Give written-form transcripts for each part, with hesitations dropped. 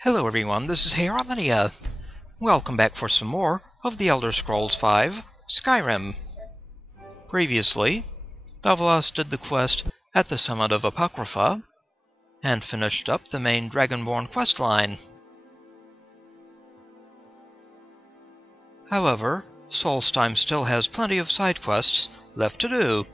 Hello everyone, this is Heramania. Welcome back for some more of the Elder Scrolls V Skyrim. Previously, Davilas did the quest at the Summit of Apocrypha and finished up the main Dragonborn questline. However, Solstheim still has plenty of side quests left to do.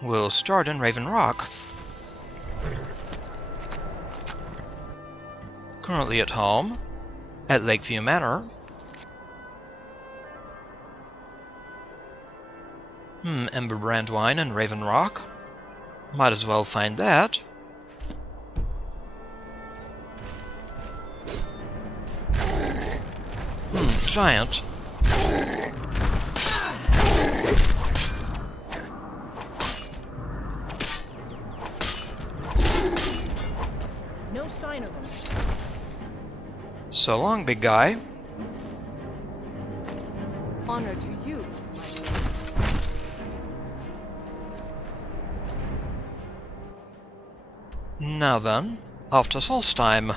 We'll start in Raven Rock. Currently at home, at Lakeview Manor. Emberbrand Wine in Raven Rock. Might as well find that. Giant. No sign of him. So long, big guy. Honor to you, my lord. Now then, off to Solstheim.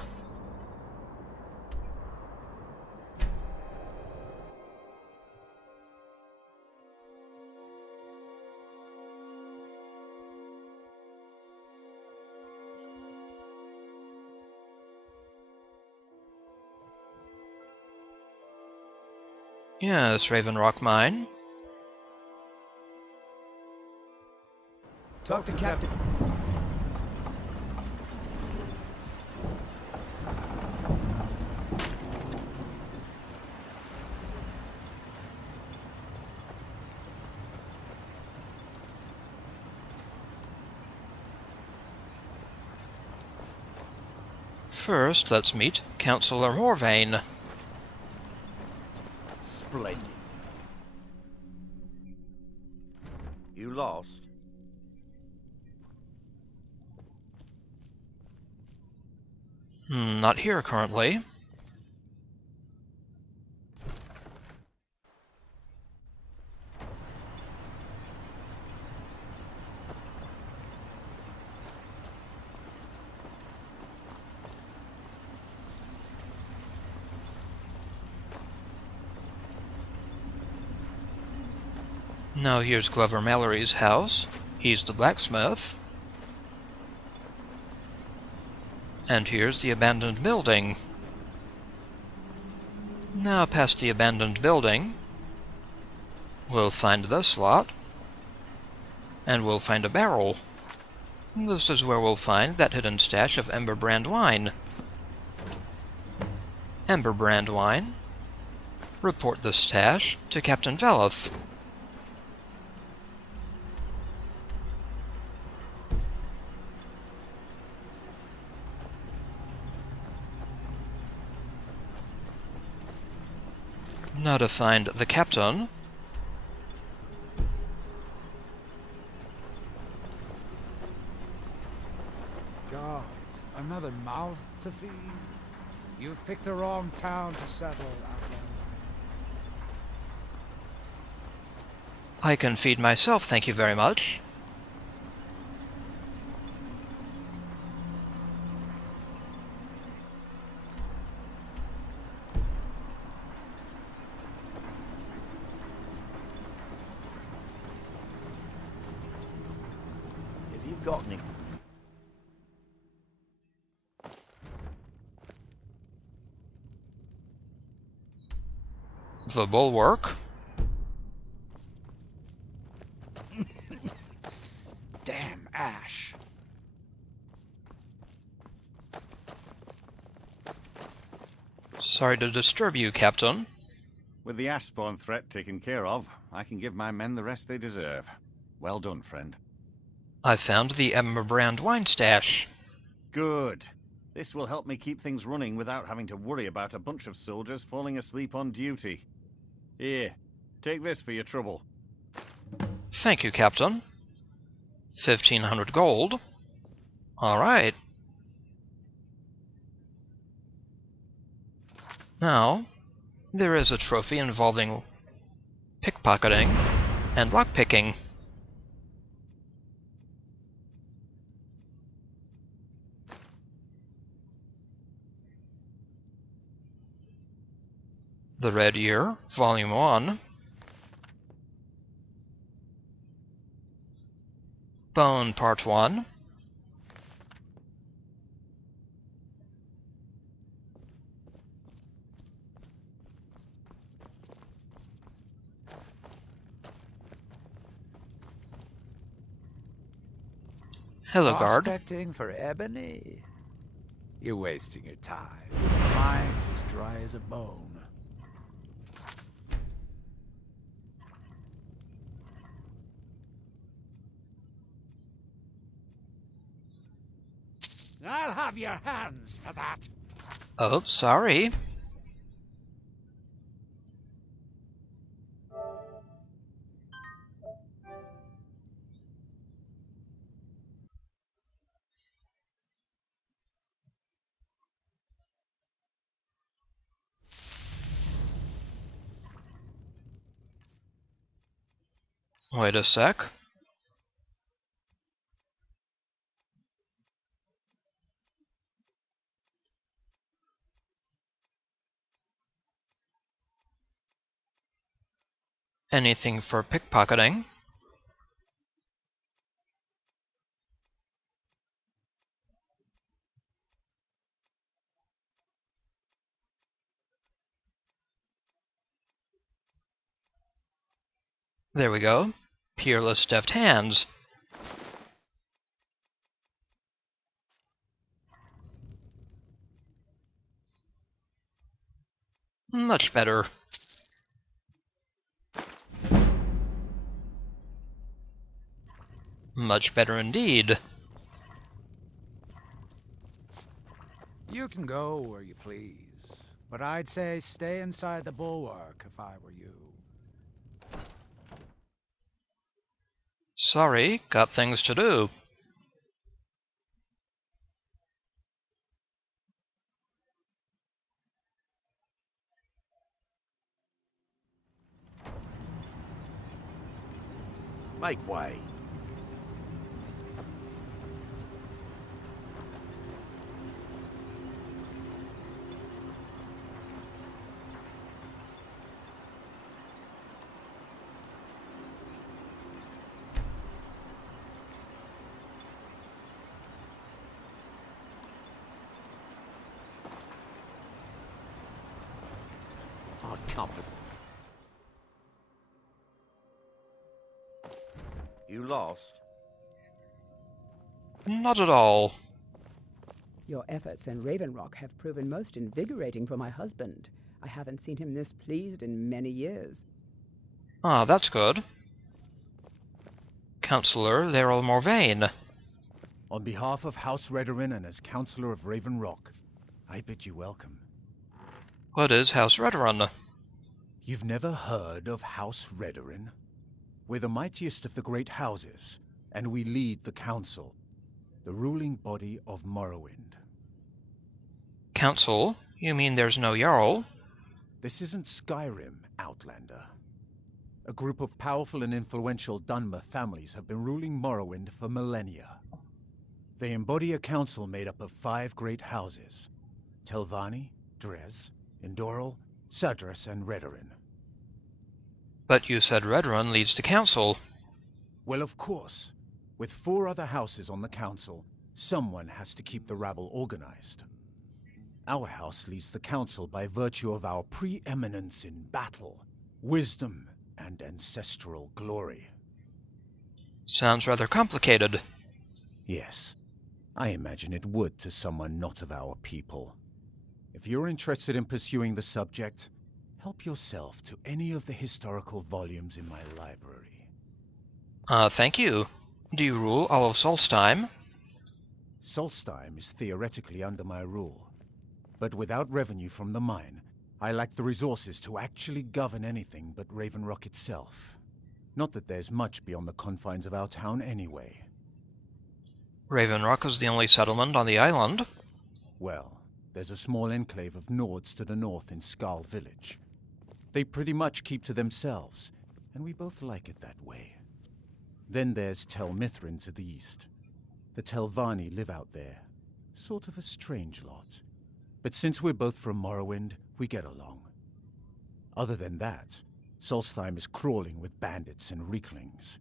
Yes, Raven Rock Mine. Talk to Captain. First, let's meet Council Lleril Morvayn. Splendid. You lost? Not here currently. Now here's Glover Mallory's house. He's the blacksmith. And here's the abandoned building. Now past the abandoned building, we'll find this lot, and we'll find a barrel. This is where we'll find that hidden stash of Emberbrand Wine. Emberbrand Wine. Report the stash to Captain Veleth. Now to find the captain. Gods, another mouth to feed? You've picked the wrong town to settle, outlaw. I can feed myself, thank you very much. Got any? The Bulwark. Damn ash. Sorry to disturb you, Captain. With the Ashspawn threat taken care of, I can give my men the rest they deserve. Well done, friend. I found the Emberbrand Wine stash. Good. This will help me keep things running without having to worry about a bunch of soldiers falling asleep on duty. Here, take this for your trouble. Thank you, Captain. 1,500 gold. Alright. Now, there is a trophy involving pickpocketing and lockpicking. The Red Year, Volume 1. Bone, Part 1. Hello, guard. Prospecting for ebony? You're wasting your time. Mine's as dry as a bone. I'll have your hands for that. Oh, sorry. Wait a sec. Anything for pickpocketing? There we go. Peerless deft hands. Much better. Much better indeed. You can go where you please, but I'd say stay inside the Bulwark if I were you. Sorry, got things to do. Make way. I can't. You lost? Not at all. Your efforts in Ravenrock have proven most invigorating for my husband. I haven't seen him this pleased in many years. Ah, that's good. Council Lleril Morvayn. On behalf of House Redorin and as Councillor of Ravenrock, I bid you welcome. What is House Redorin? You've never heard of House Redorin? We're the mightiest of the great houses, and we lead the Council, the ruling body of Morrowind. Council? You mean there's no Jarl? This isn't Skyrim, Outlander. A group of powerful and influential Dunmer families have been ruling Morrowind for millennia. They embody a council made up of 5 great houses: Telvanni, Dres, Indoril, Sadras, and Redorin. But you said Redorin leads the Council. Well, of course. With 4 other houses on the council, someone has to keep the rabble organized. Our house leads the council by virtue of our preeminence in battle, wisdom, and ancestral glory. Sounds rather complicated. Yes, I imagine it would to someone not of our people. If you're interested in pursuing the subject, help yourself to any of the historical volumes in my library. Thank you. Do you rule all of Solstheim? Solstheim is theoretically under my rule, but without revenue from the mine, I lack the resources to actually govern anything but Ravenrock itself. Not that there's much beyond the confines of our town anyway. Ravenrock is the only settlement on the island. Well, There's a small enclave of Nords to the north in Skal village. They pretty much keep to themselves, and we both like it that way. Then there's Tel Mithrin to the east. The Telvanni live out there. Sort of a strange lot. But since we're both from Morrowind, we get along. Other than that, Solstheim is crawling with bandits and reeklings.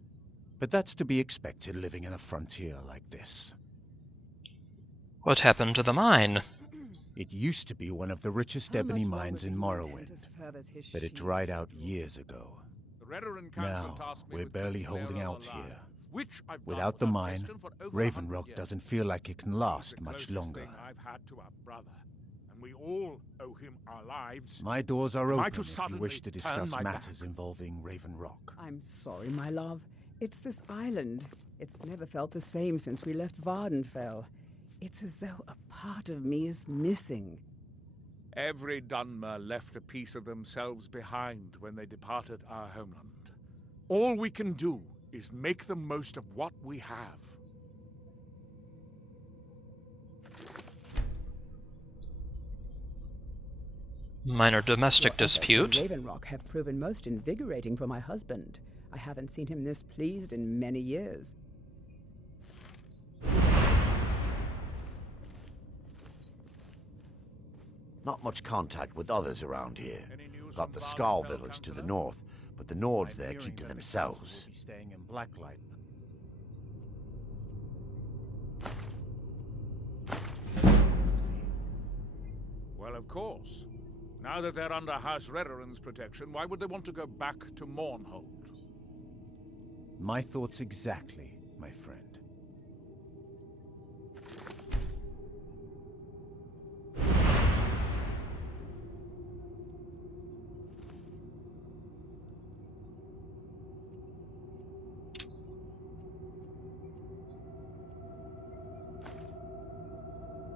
But that's to be expected living in a frontier like this. What happened to the mine? It used to be one of the richest ebony mines in Morrowind, but it dried out years ago. Now, we're barely holding out here. Without the mine, Ravenrock doesn't feel like it can last much longer. We all owe him our lives. My doors are open if you wish to discuss matters involving Ravenrock. I'm sorry, my love. It's this island. It's never felt the same since we left Vardenfell. It's as though a part of me is missing. Every Dunmer left a piece of themselves behind when they departed our homeland. All we can do is make the most of what we have. Minor domestic Your efforts dispute. in Ravenrock have proven most invigorating for my husband. I haven't seen him this pleased in many years. Not much contact with others around here. Got the Skal village to the north, but the Nords there keep to themselves. Staying in Blacklight. Well, of course. Now that they're under House Redoran's protection, why would they want to go back to Mournhold? My thoughts exactly, my friend.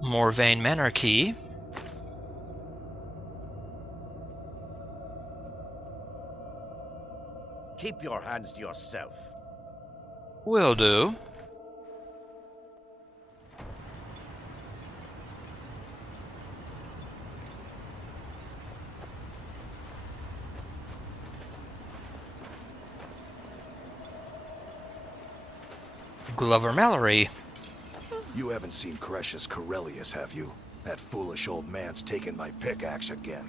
Morvayn Manor Key. Keep your hands to yourself. Will do. Glover Mallory. You haven't seen Cretius Corellius, have you? That foolish old man's taken my pickaxe again.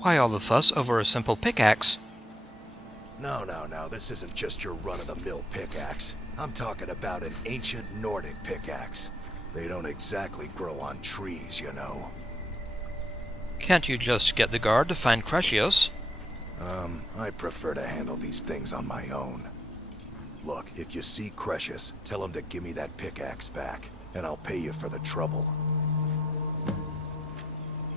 Why all the fuss over a simple pickaxe? No, this isn't just your run-of-the-mill pickaxe. I'm talking about an ancient Nordic pickaxe. They don't exactly grow on trees, you know. Can't you just get the guard to find Cretius? I prefer to handle these things on my own. Look, if you see Cretius, tell him to give me that pickaxe back, and I'll pay you for the trouble.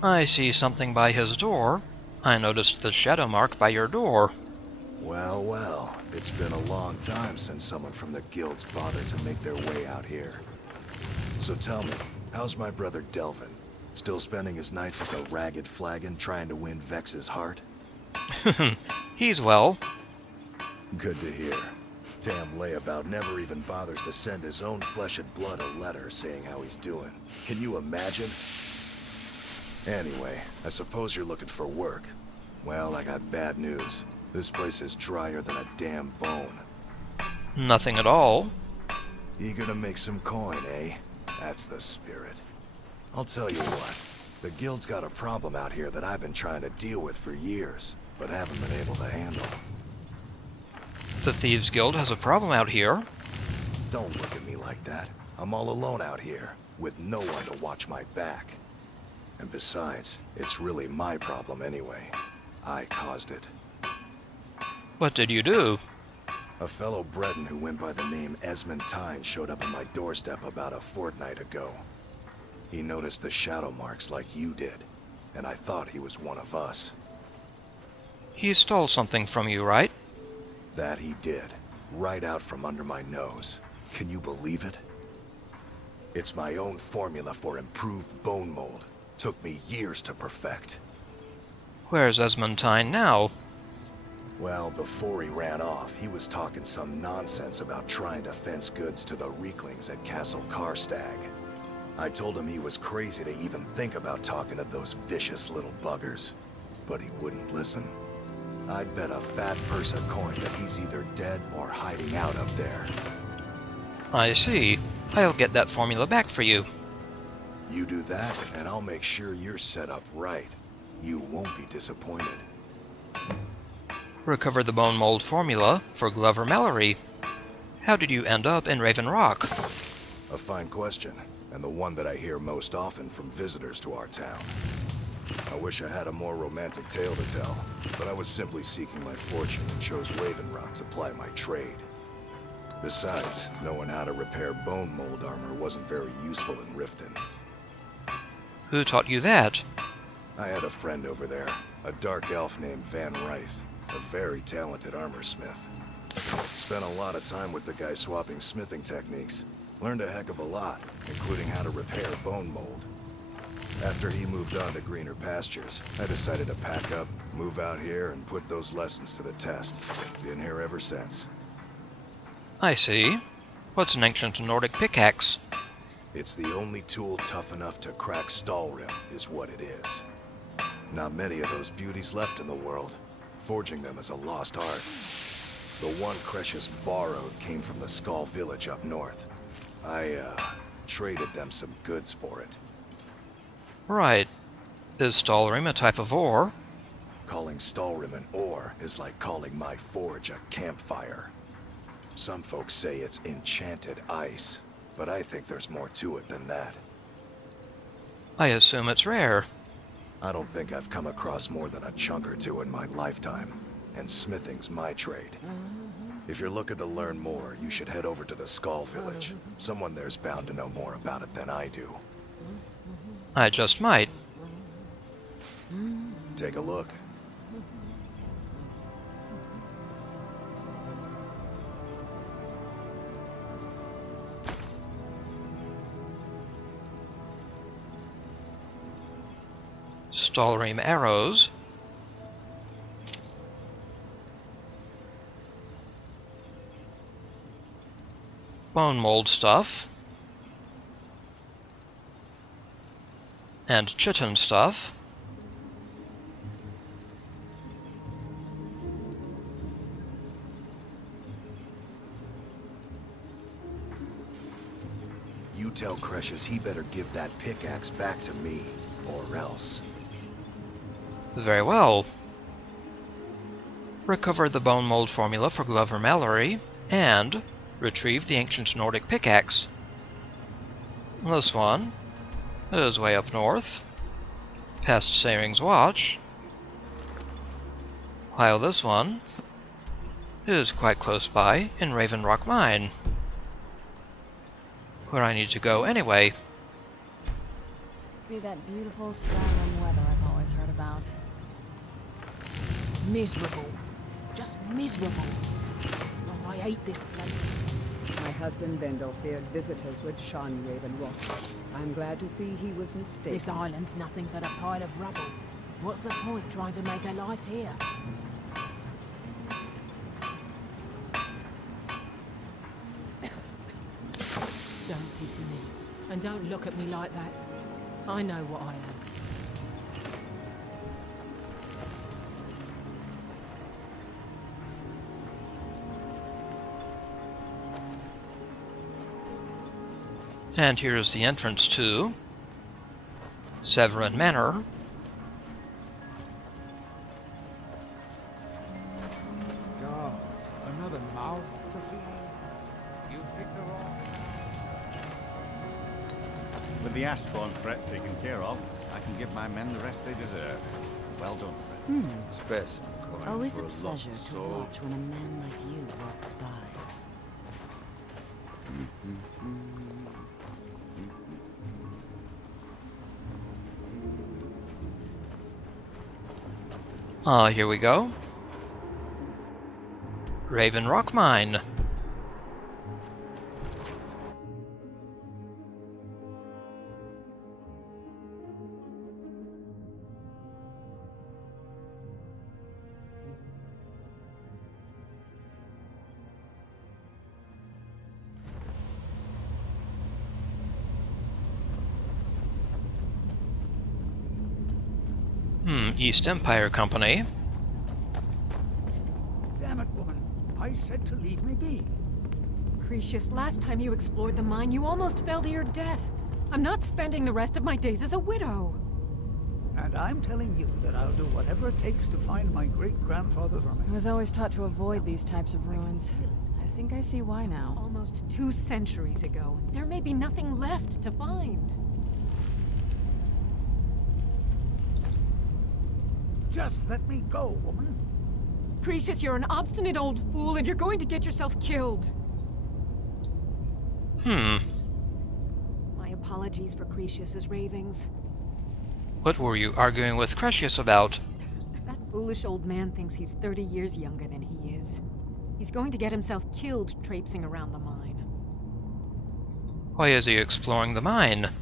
I see something by his door. I noticed the shadow mark by your door. Well, it's been a long time since someone from the guilds bothered to make their way out here. So tell me, how's my brother Delvin? Still spending his nights at the Ragged Flagon trying to win Vex's heart? He's well. Good to hear. Damn layabout never even bothers to send his own flesh and blood a letter saying how he's doing. Can you imagine? Anyway, I suppose you're looking for work. Well, I got bad news. This place is drier than a damn bone. Nothing at all. Eager to make some coin, eh? That's the spirit. I'll tell you what. The guild's got a problem out here that I've been trying to deal with for years, but haven't been able to handle. The Thieves Guild has a problem out here. Don't look at me like that. I'm all alone out here, with no one to watch my back. And besides, it's really my problem anyway. I caused it. What did you do? A fellow Breton who went by the name Esmontine showed up at my doorstep about a fortnight ago. He noticed the shadow marks like you did, and I thought he was one of us. He stole something from you, right? That he did, right out from under my nose. Can you believe it? It's my own formula for improved bone mold. Took me years to perfect. Where's Esmontine now? Well, before he ran off, he was talking some nonsense about trying to fence goods to the Reeklings at Castle Karstag. I told him he was crazy to even think about talking to those vicious little buggers, but he wouldn't listen. I'd bet a fat purse of coin that he's either dead or hiding out up there. I see. I'll get that formula back for you. You do that, and I'll make sure you're set up right. You won't be disappointed. Recover the bone mold formula for Glover Mallory. How did you end up in Raven Rock? A fine question, and the one that I hear most often from visitors to our town. I wish I had a more romantic tale to tell, but I was simply seeking my fortune and chose Raven Rock to ply my trade. Besides, knowing how to repair bone mold armor wasn't very useful in Riften. Who taught you that? I had a friend over there, a dark elf named Van Ryth, a very talented armor smith. Spent a lot of time with the guy swapping smithing techniques. Learned a heck of a lot, including how to repair bone mold. After he moved on to greener pastures, I decided to pack up, move out here, and put those lessons to the test. Been here ever since. I see. What's an ancient Nordic pickaxe? It's the only tool tough enough to crack Skyrim, is what it is. Not many of those beauties left in the world. Forging them is a lost art. The one Cresius borrowed came from the Skull village up north. I, traded them some goods for it. Right. Is Stalrim a type of ore? Calling Stalrim an ore is like calling my forge a campfire. Some folks say it's enchanted ice, but I think there's more to it than that. I assume it's rare. I don't think I've come across more than a chunk or two in my lifetime, and smithing's my trade. If you're looking to learn more, you should head over to the Skull village. Someone there's bound to know more about it than I do. I just might. Take a look. Stalrim arrows. Bone mold stuff. And chitin stuff. You tell Cresius he better give that pickaxe back to me, or else. Very well. Recover the bone mold formula for Glover Mallory, and retrieve the ancient Nordic pickaxe. This one is way up north, past Sayring's Watch, while this one is quite close by in Raven Rock Mine, where I need to go anyway. Be that beautiful Skyrim weather I've always heard about. Miserable. Just miserable. Oh, I hate this place. My husband Vendel feared visitors would shun Raven Rock. I'm glad to see he was mistaken. This island's nothing but a pile of rubble. What's the point trying to make a life here? Don't pity me. And don't look at me like that. I know what I am. And here's the entrance to Severin Manor. Gods, another mouth to feed. You've picked the wrong. With the Ashbourne threat taken care of, I can give my men the rest they deserve. Well done, friend. Specimen coin Always for a lost pleasure to soul. watch when a man like you walks by. Here we go. Raven Rock Mine. East Empire Company. Damn it, woman. I said to leave me be. Cretius, last time you explored the mine, you almost fell to your death. I'm not spending the rest of my days as a widow. And I'm telling you that I'll do whatever it takes to find my great-grandfather's remains. I was always taught to avoid these types of ruins. I think I see why now. Almost 2 centuries ago. There may be nothing left to find. Just let me go, woman. Cretius, you're an obstinate old fool, and you're going to get yourself killed. My apologies for Cretius's ravings. What were you arguing with Cretius about? That foolish old man thinks he's 30 years younger than he is. He's going to get himself killed traipsing around the mine. Why is he exploring the mine?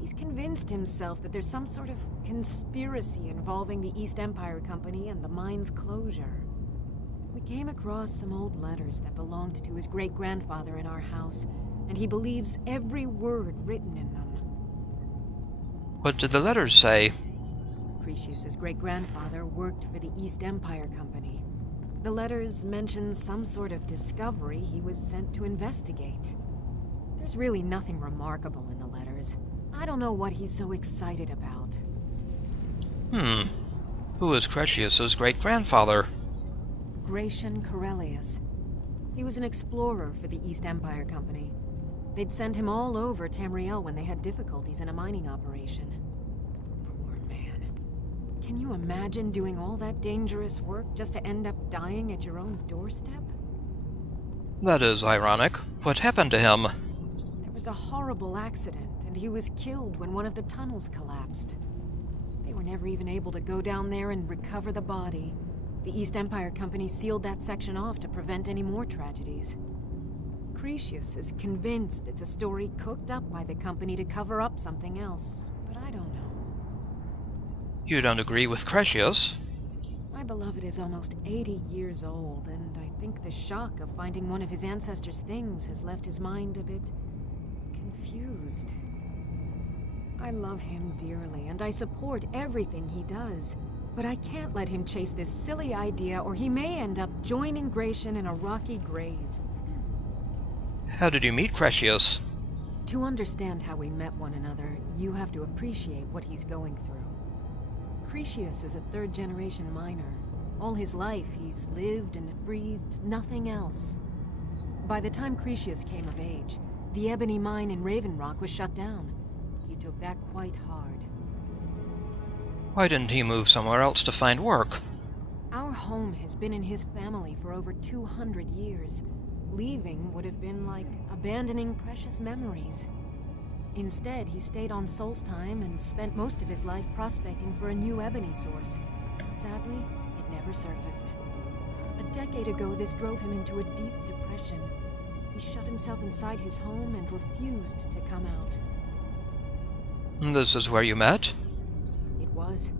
He's convinced himself that there's some sort of conspiracy involving the East Empire Company and the mine's closure. We came across some old letters that belonged to his great-grandfather in our house, and he believes every word written in them. What did the letters say? Cretius's great-grandfather worked for the East Empire Company. The letters mention some sort of discovery he was sent to investigate. There's really nothing remarkable in the letters. I don't know what he's so excited about. Who is Cretius's great-grandfather? Gratian Corellius. He was an explorer for the East Empire Company. They'd send him all over Tamriel when they had difficulties in a mining operation. Poor man. Can you imagine doing all that dangerous work just to end up dying at your own doorstep? That is ironic. What happened to him? There was a horrible accident, and he was killed when one of the tunnels collapsed. They were never even able to go down there and recover the body. The East Empire Company sealed that section off to prevent any more tragedies. Cretius is convinced it's a story cooked up by the company to cover up something else, but I don't know. You don't agree with Cretius? My beloved is almost 80 years old, and I think the shock of finding one of his ancestors' things has left his mind a bit confused. I love him dearly, and I support everything he does, but I can't let him chase this silly idea, or he may end up joining Gratian in a rocky grave. How did you meet Cretius? To understand how we met one another, you have to appreciate what he's going through. Cretius is a third-generation miner. All his life, he's lived and breathed nothing else. By the time Cretius came of age, the ebony mine in Raven Rock was shut down. He took that quite hard. Why didn't he move somewhere else to find work? Our home has been in his family for over 200 years. Leaving would have been like abandoning precious memories. Instead, he stayed on Solstheim and spent most of his life prospecting for a new ebony source. Sadly, it never surfaced. A decade ago, this drove him into a deep depression. He shut himself inside his home and refused to come out. This is where you met? It was.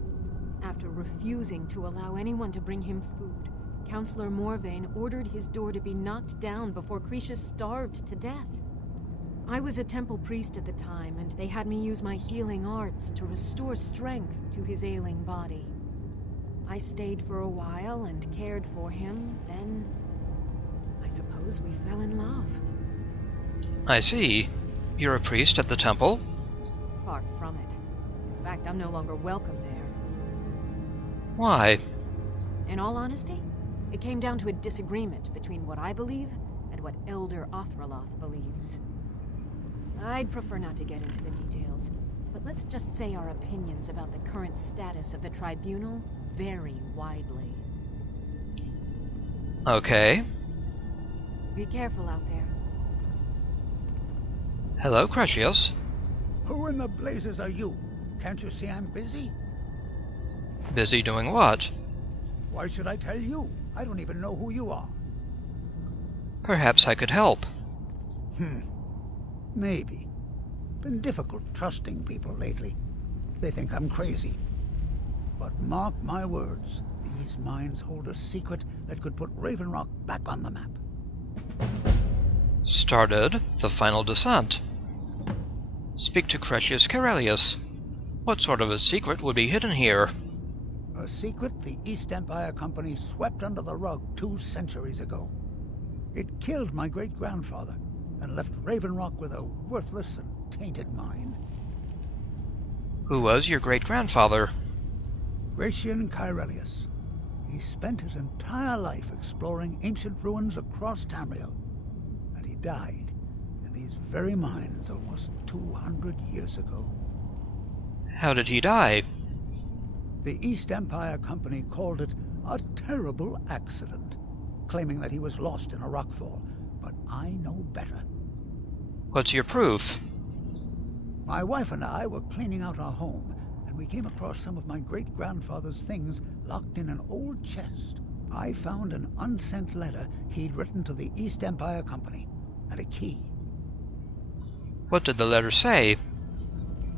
After refusing to allow anyone to bring him food, Council Lleril Morvayn ordered his door to be knocked down before Cretius starved to death. I was a temple priest at the time, and they had me use my healing arts to restore strength to his ailing body. I stayed for a while and cared for him, then I suppose we fell in love. I see. You're a priest at the temple? Far from it. In fact, I'm no longer welcome there. Why? In all honesty, it came down to a disagreement between what I believe and what Elder Othraloth believes. I'd prefer not to get into the details, but let's just say our opinions about the current status of the tribunal vary widely. Okay. Be careful out there. Hello, Cretius. Who in the blazes are you? Can't you see I'm busy? Busy doing what? Why should I tell you? I don't even know who you are. Perhaps I could help. Maybe. Been difficult trusting people lately. They think I'm crazy. But mark my words, these mines hold a secret that could put Raven Rock back on the map. Started the final descent. Speak to Cretius Corellius. What sort of a secret would be hidden here? A secret the East Empire Company swept under the rug 2 centuries ago. It killed my great-grandfather and left Raven Rock with a worthless and tainted mine. Who was your great-grandfather? Gracian Kyrelius. He spent his entire life exploring ancient ruins across Tamriel, and he died in these very mines almost 200 years ago. How did he die? The East Empire Company called it a terrible accident, claiming that he was lost in a rockfall, but I know better. What's your proof? My wife and I were cleaning out our home, and we came across some of my great-grandfather's things locked in an old chest. I found an unsent letter he'd written to the East Empire Company, and a key. What did the letter say?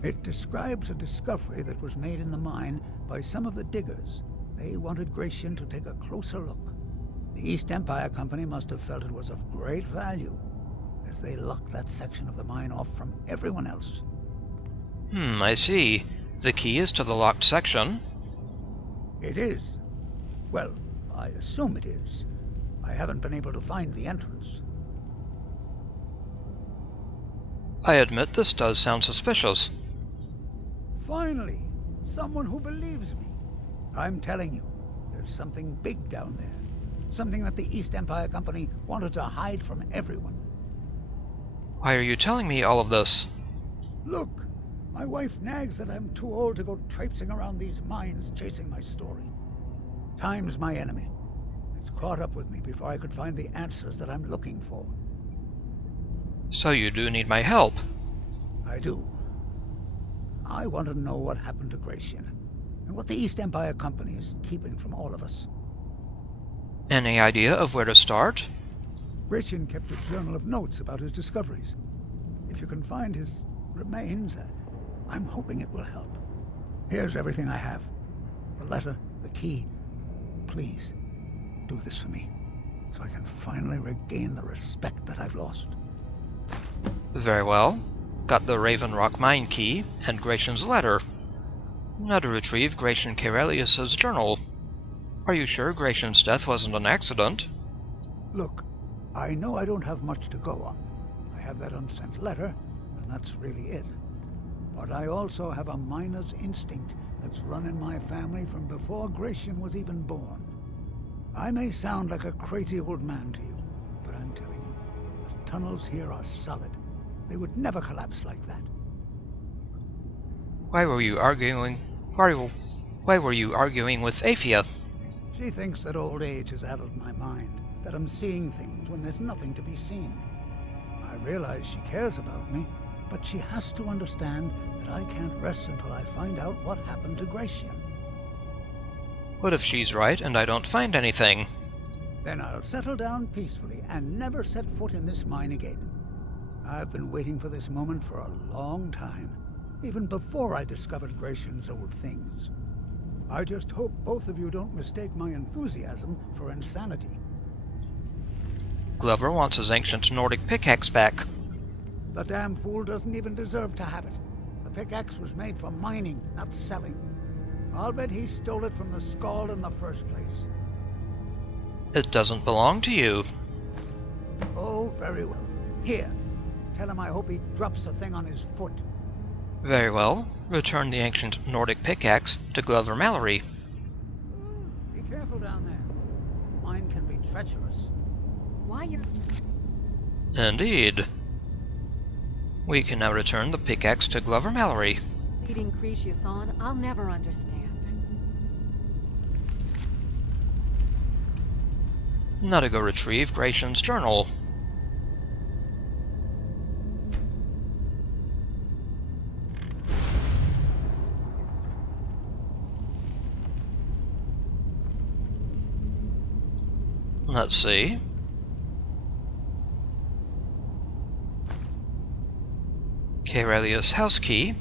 It describes a discovery that was made in the mine by some of the diggers. They wanted Gracian to take a closer look. The East Empire Company must have felt it was of great value, as they locked that section of the mine off from everyone else. I see. The key is to the locked section. It is. Well, I assume it is. I haven't been able to find the entrance. I admit this does sound suspicious. Finally, someone who believes me. I'm telling you, there's something big down there. Something that the East Empire Company wanted to hide from everyone. Why are you telling me all of this? Look, my wife nags that I'm too old to go traipsing around these mines chasing my story. Time's my enemy. It's caught up with me before I could find the answers that I'm looking for. So you do need my help? I do. I want to know what happened to Gracian, and what the East Empire Company is keeping from all of us. Any idea of where to start? Gracian kept a journal of notes about his discoveries. If you can find his remains, I'm hoping it will help. Here's everything I have. The letter, the key. Please, do this for me, so I can finally regain the respect that I've lost. Very well. Got the Raven Rock mine key and Gracian's letter. Now to retrieve Gracian Kyrelius's journal. Are you sure Gracian's death wasn't an accident? Look, I know I don't have much to go on. I have that unsent letter, and that's really it. But I also have a miner's instinct that's run in my family from before Gracian was even born. I may sound like a crazy old man to you, but I'm telling you, the tunnels here are solid. They would never collapse like that. Why were you arguing with Aphia? She thinks that old age has addled my mind, that I'm seeing things when there's nothing to be seen. I realize she cares about me, but she has to understand that I can't rest until I find out what happened to Gracian. What if she's right and I don't find anything? Then I'll settle down peacefully and never set foot in this mine again. I've been waiting for this moment for a long time, even before I discovered Gracian's old things. I just hope both of you don't mistake my enthusiasm for insanity. Glover wants his ancient Nordic pickaxe back. The damn fool doesn't even deserve to have it. The pickaxe was made for mining, not selling. I'll bet he stole it from the Skald in the first place. It doesn't belong to you. Oh, very well. Here. Tell him I hope he drops the thing on his foot. Very well. Return the ancient Nordic pickaxe to Glover Mallory. Be careful down there. Mine can be treacherous. Why you're... Indeed. We can now return the pickaxe to Glover Mallory. leading Cretius on, I'll never understand. Now to go retrieve Gracian's journal. Let's see. Kyrelius house key.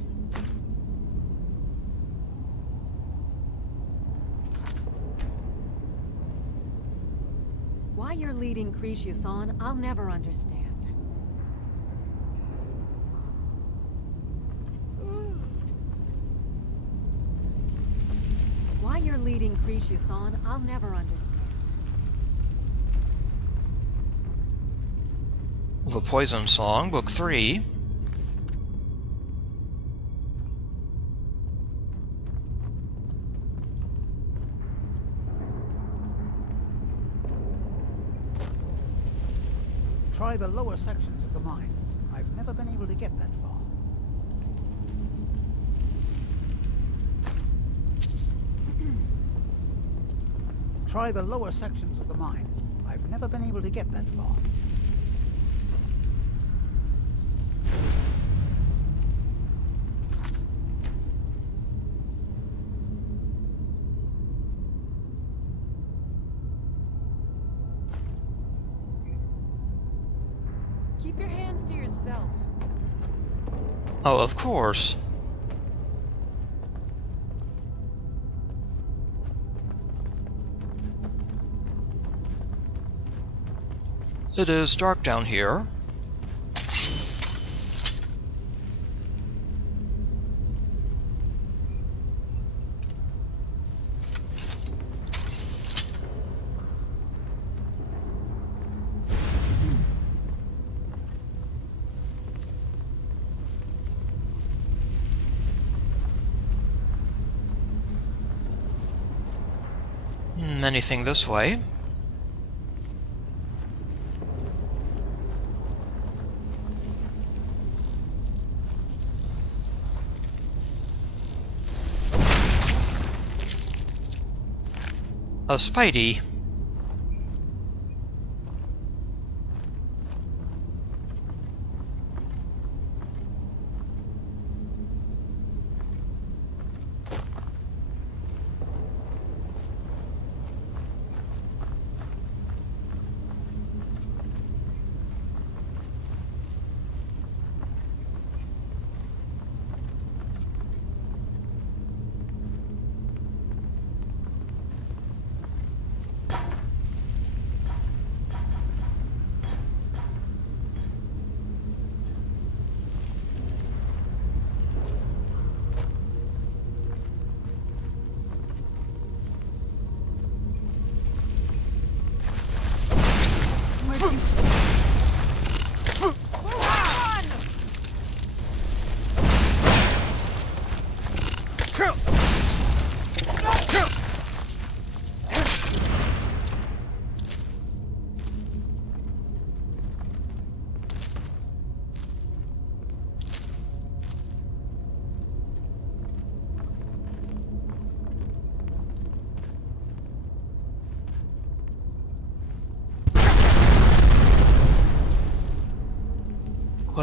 Why you're leading Cretius on, I'll never understand. Why you're leading leading Cretius on, I'll never understand. The Poison Song, Book 3. Try the lower sections of the mine. I've never been able to get that far. Try the lower sections of the mine. I've never been able to get that far. Keep your hands to yourself. Oh, of course. It is dark down here. Anything this way? A Spidey.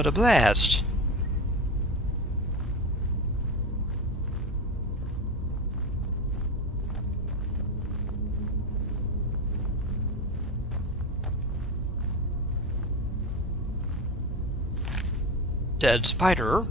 What a blast! Dead spider.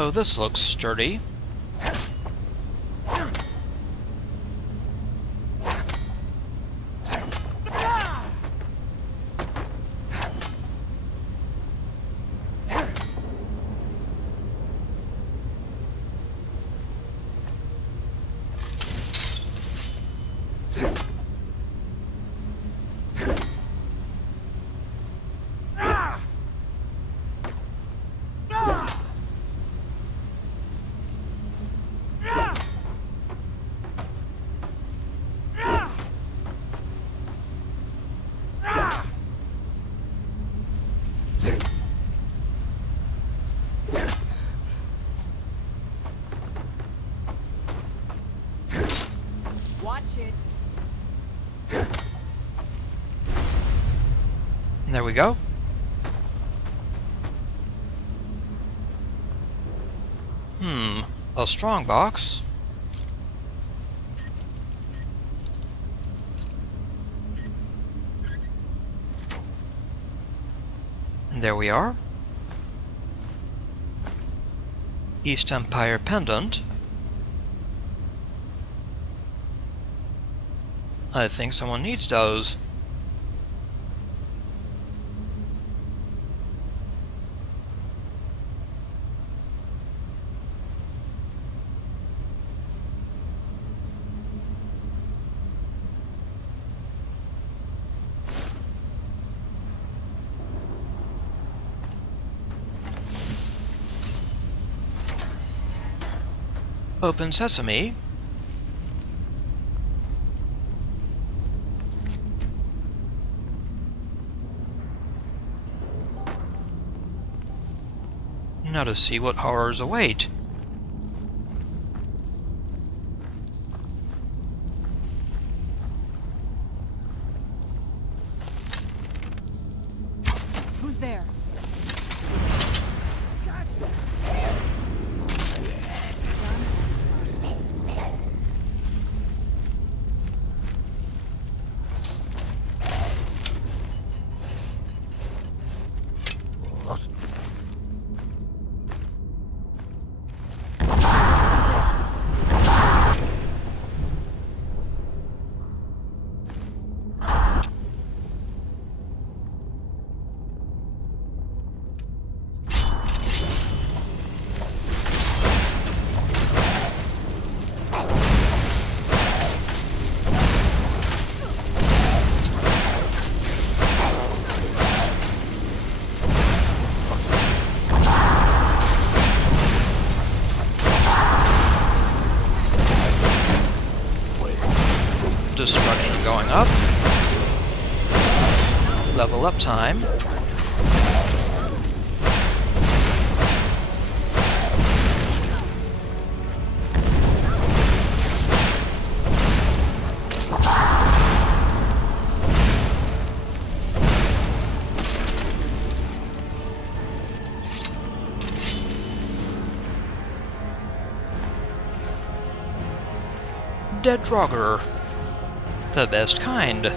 Oh, this looks sturdy. There we go. A strong box. There we are. East Empire pendant. I think someone needs those. Open sesame. Now to see what horrors await. Who's there? Destruction going up. Level up time. Dead Draugr. The best kind.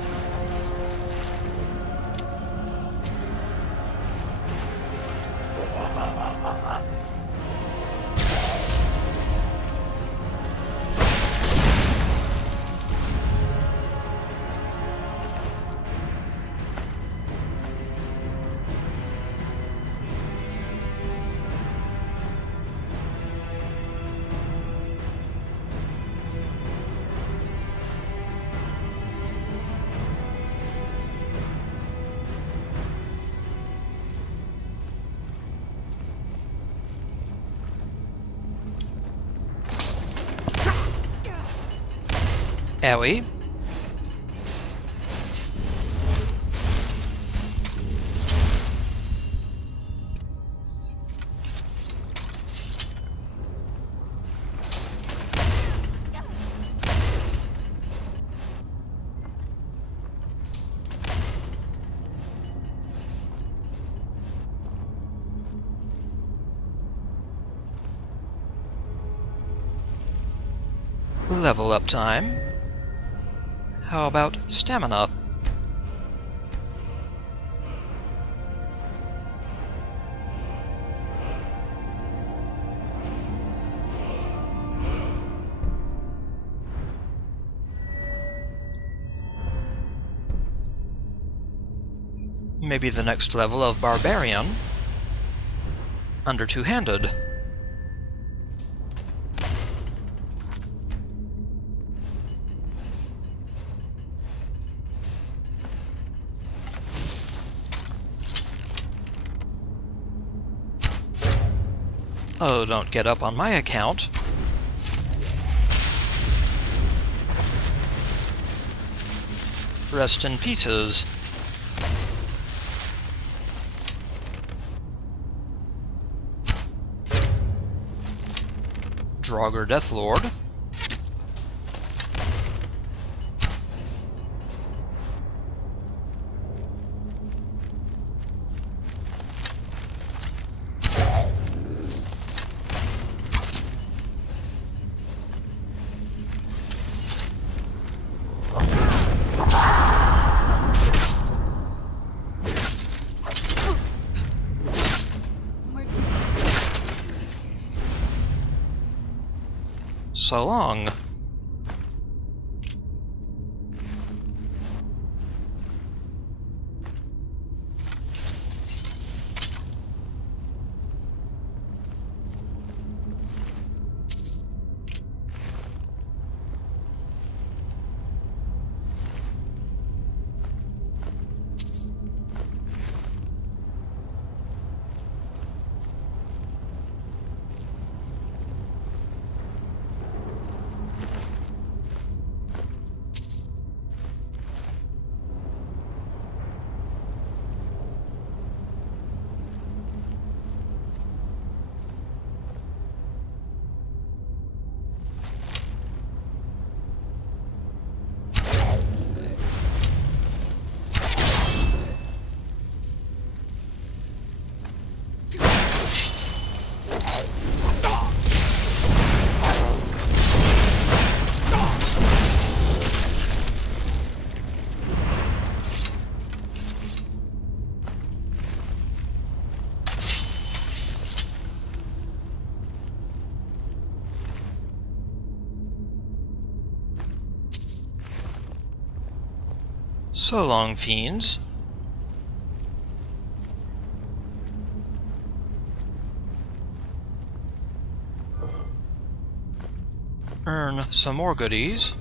Owie. Level up time. How about stamina? Maybe the next level of Barbarian. Under two-handed. Oh, don't get up on my account. Rest in pieces. Draugr Deathlord. so long. So long, fiends. Earn some more goodies.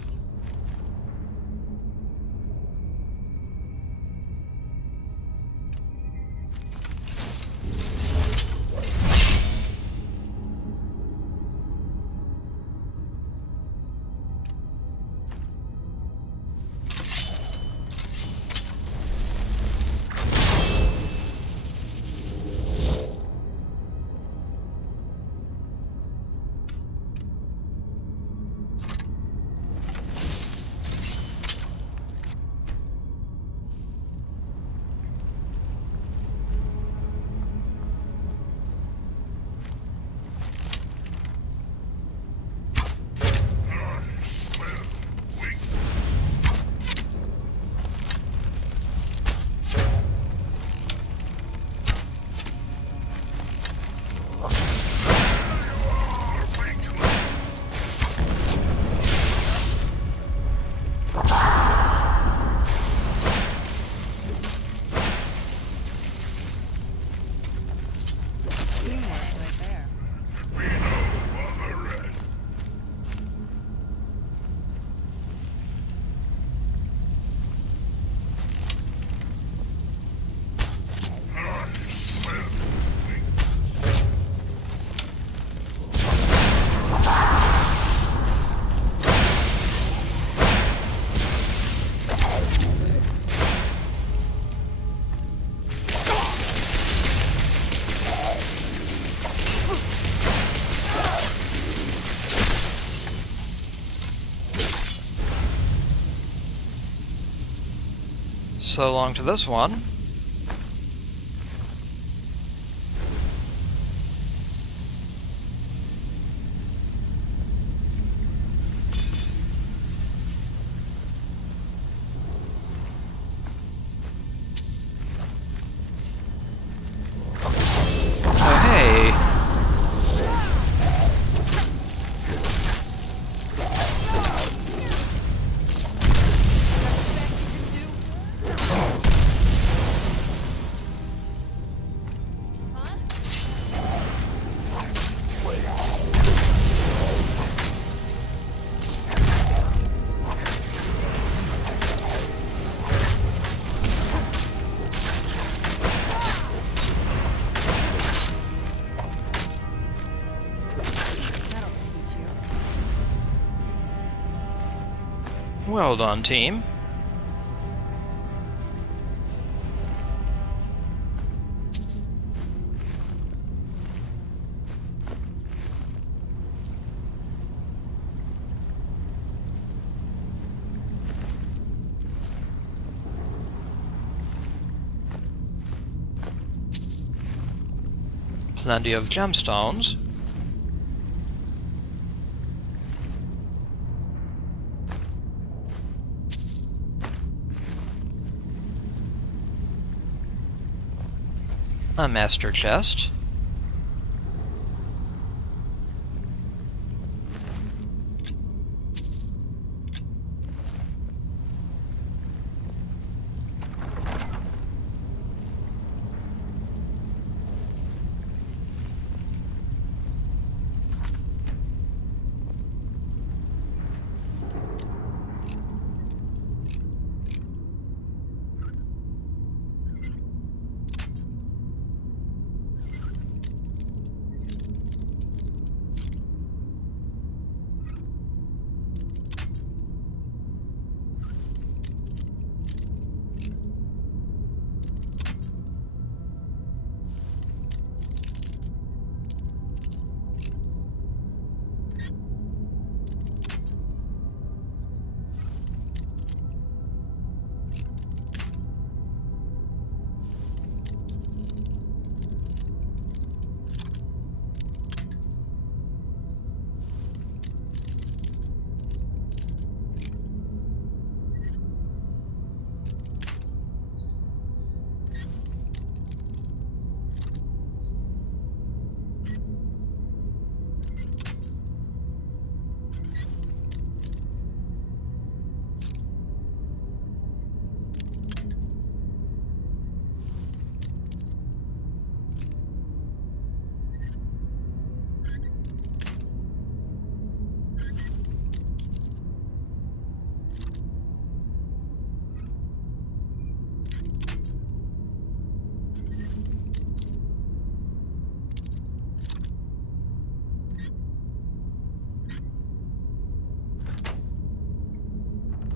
So long to this one. Oh, hey. Well done, team. Plenty of gemstones. A master chest.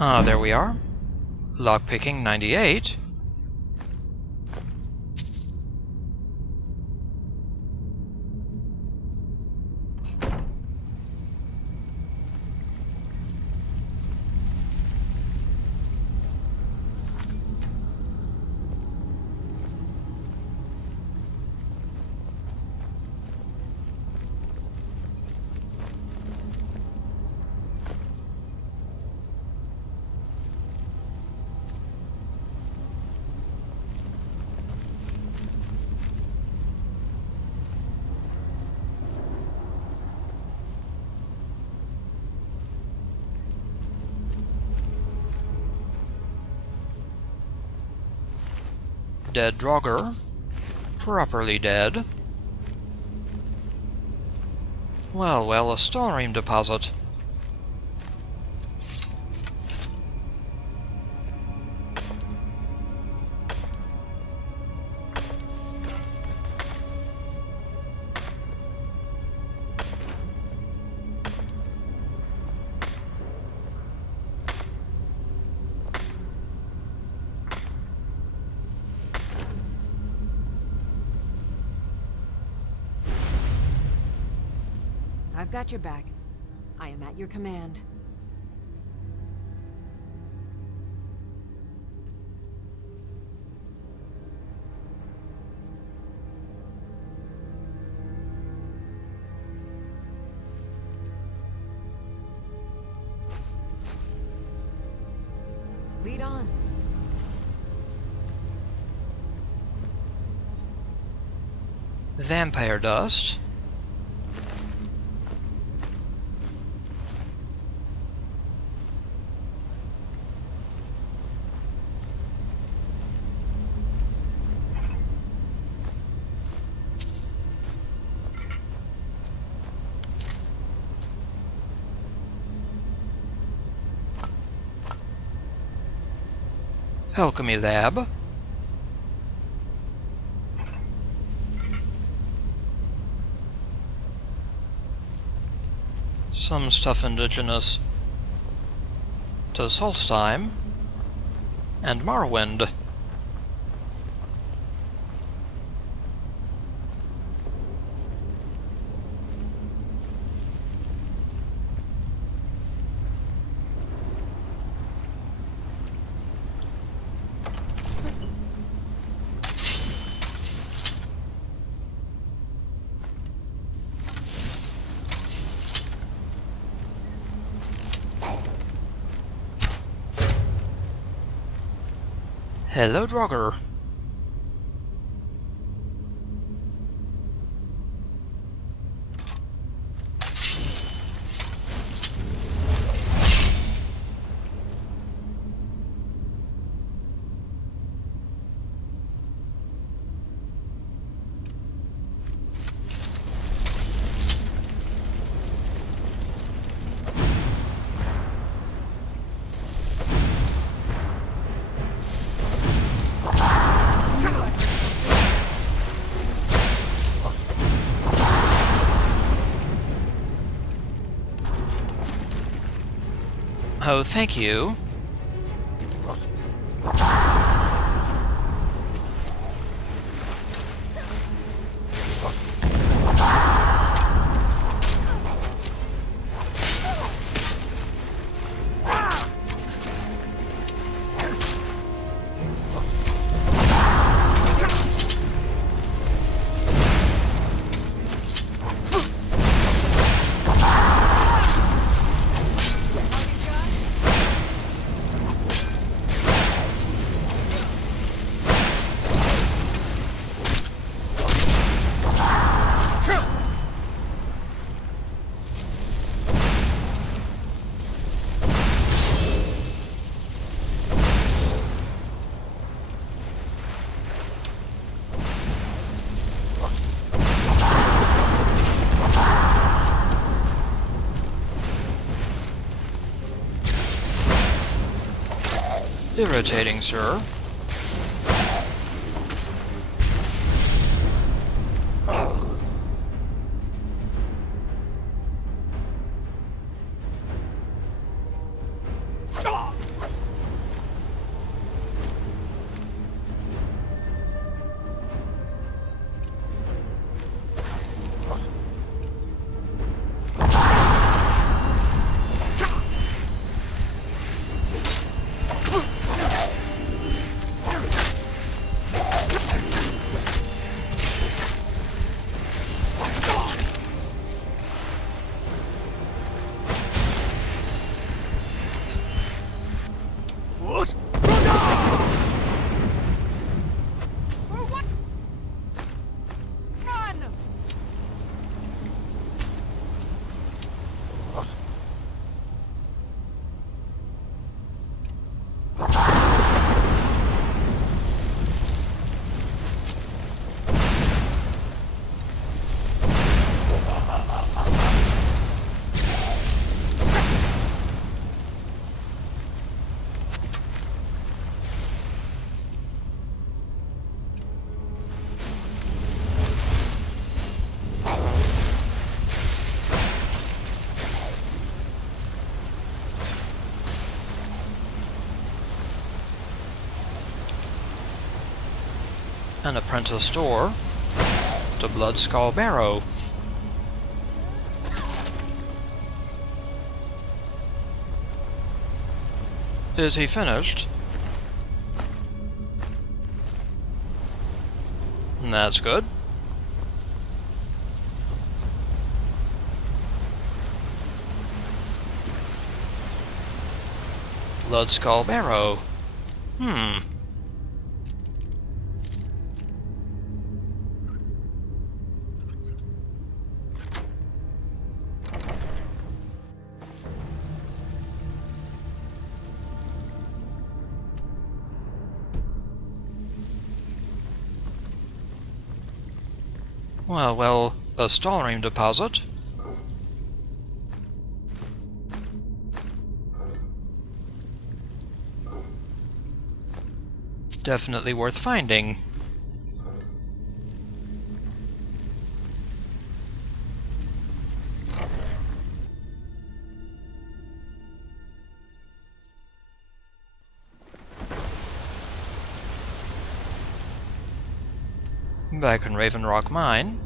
Ah, there we are. Lockpicking 98. Dead Draugr. Properly dead. Well, well, a Stalrim deposit. I've got your back. I am at your command. Lead on. Vampire dust. Alchemy lab. Some stuff indigenous to Solstheim and Morrowind. Hello, Draugr. Oh, thank you. Irritating, sir. An apprentice door to Bloodskull Barrow. Is he finished? That's good. Bloodskull Barrow. Well, a Stalrim deposit. Definitely worth finding. Back in Raven Rock Mine.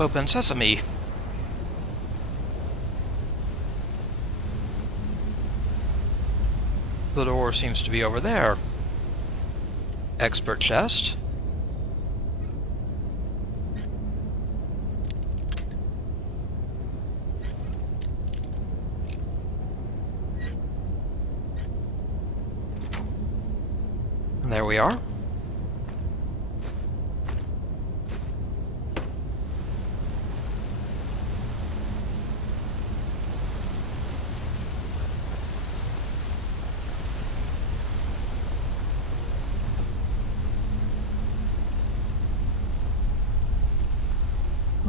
Open sesame. The door seems to be over there. Expert chest. And there we are.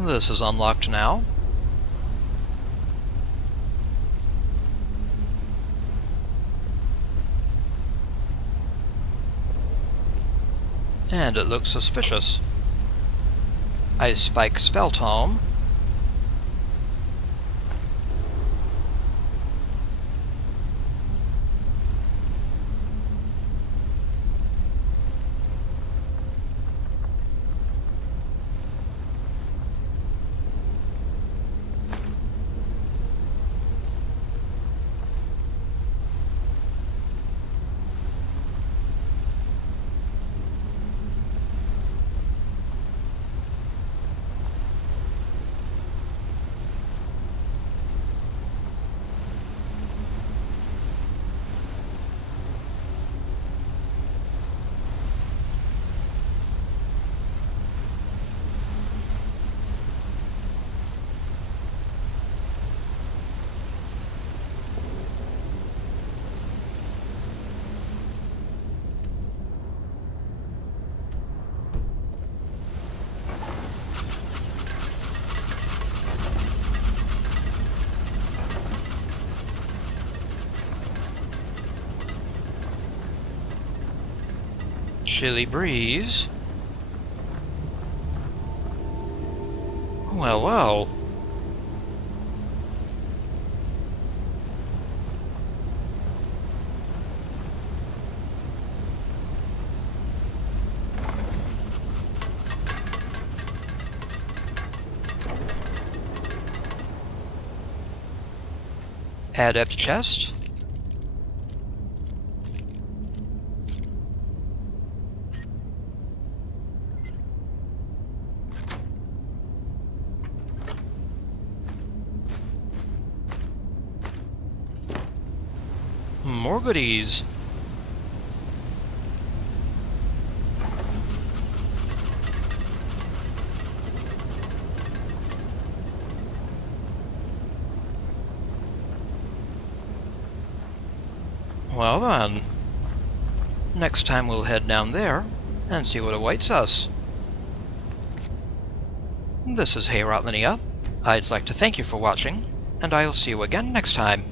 This is unlocked now. And it looks suspicious. Ice Spike Spell Tome. Chilly breeze. Well, well. Adept chest. More goodies. Well then, next time we'll head down there and see what awaits us. This is Heorotlinea. I'd like to thank you for watching, and I'll see you again next time.